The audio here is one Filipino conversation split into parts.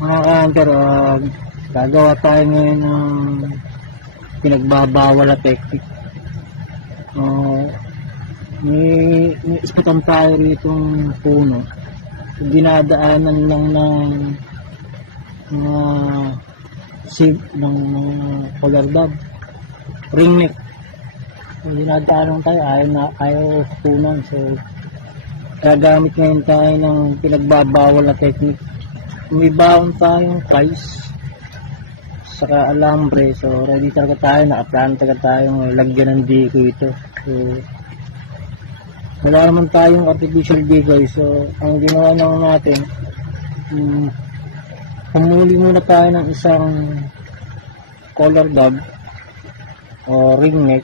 Mga ka-hunter, gagawa tayo ngayon ng pinagbabawal na technique. May ispatan tayo ritong puno. Dinadaanan lang ng mga ng pagardab, ringneck. So, dinadaanan tayo, ayaw punan. So, gagamit ngayon tayo ng pinagbabawal na technique. May baon tayong ties saka alambre, so ready talaga tayo, nakaplano talaga tayong lagyan ng decoy ito. So wala naman tayong artificial decoy, so ang ginawa naman natin, pumuli muna tayo ng isang collar dog o ringneck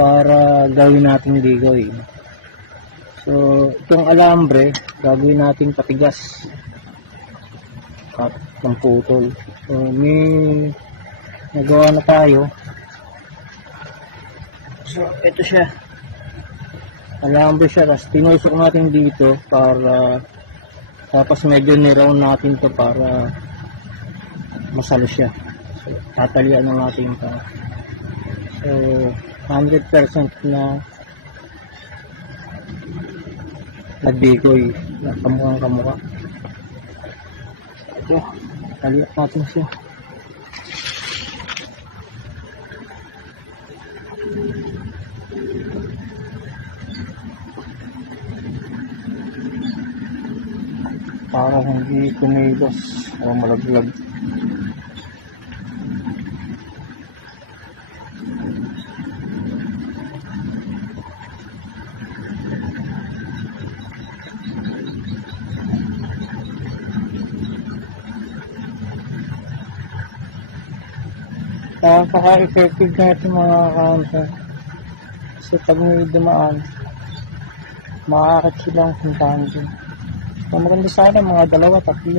para gawin natin decoy. So itong alambre gagawin natin patigas at pamputol. So may nagawa na tayo. So ito siya, alambre siya, tapos tinusok natin dito para, tapos medyo niround natin to para masalo siya. So tatalian ng ating pa. So 100% na decoy na kamukhang kamukha. So, talian natin siya. Para hindi kumilos o malaglag. Napaka-effective na ito mga ka-hunter. Kasi pag may dumaan, makakit silang puntahan din. So, maganda sana mga 2-3.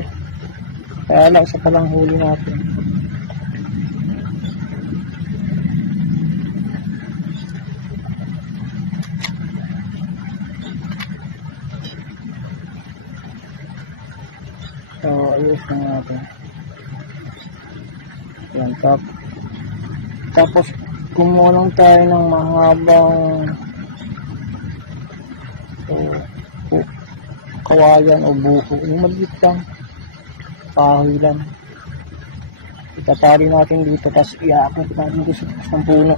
Kaya lang isa palang huli natin. So ayos na natin. Yan, tapos kumuha tayo ng mahabang kawayan o buko, yung maliit lang, kahoy lang, itatali natin dito, tapos iakit natin dito sa puno.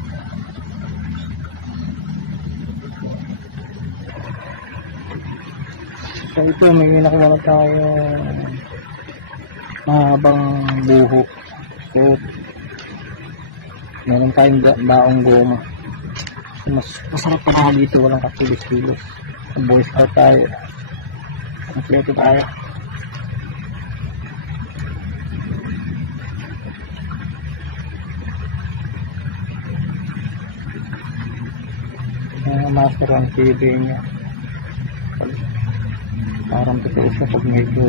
So ito, may nakuha na tayo mahabang buho. So meron tayong baong goma. Masarap pa dito, walang kakilos-kilos. Boy scout tayo, kompleto tayo. Master ang TV niya, parang totoo siya pag medyo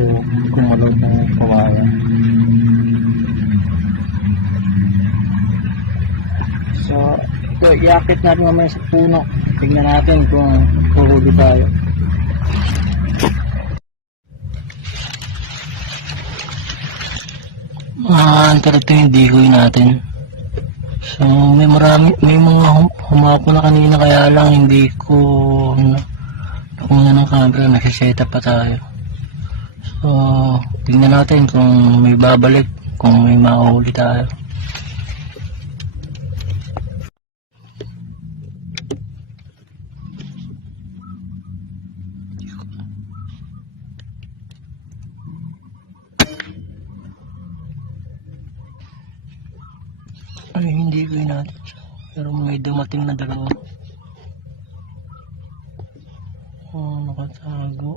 gumalaw ng kawayan. So ito, iakit natin mamaya sa puno. Tingnan natin kung puhuli tayo. Ito yung decoy natin. So may mga humapo na kanina, kaya lang hindi ko nakuha ng camera, nag-set up pa tayo. So tingnan natin kung may babalik, kung may mahuli tayo. Ay, hindi ko natin siya, pero may dumating na 2. Nakatago.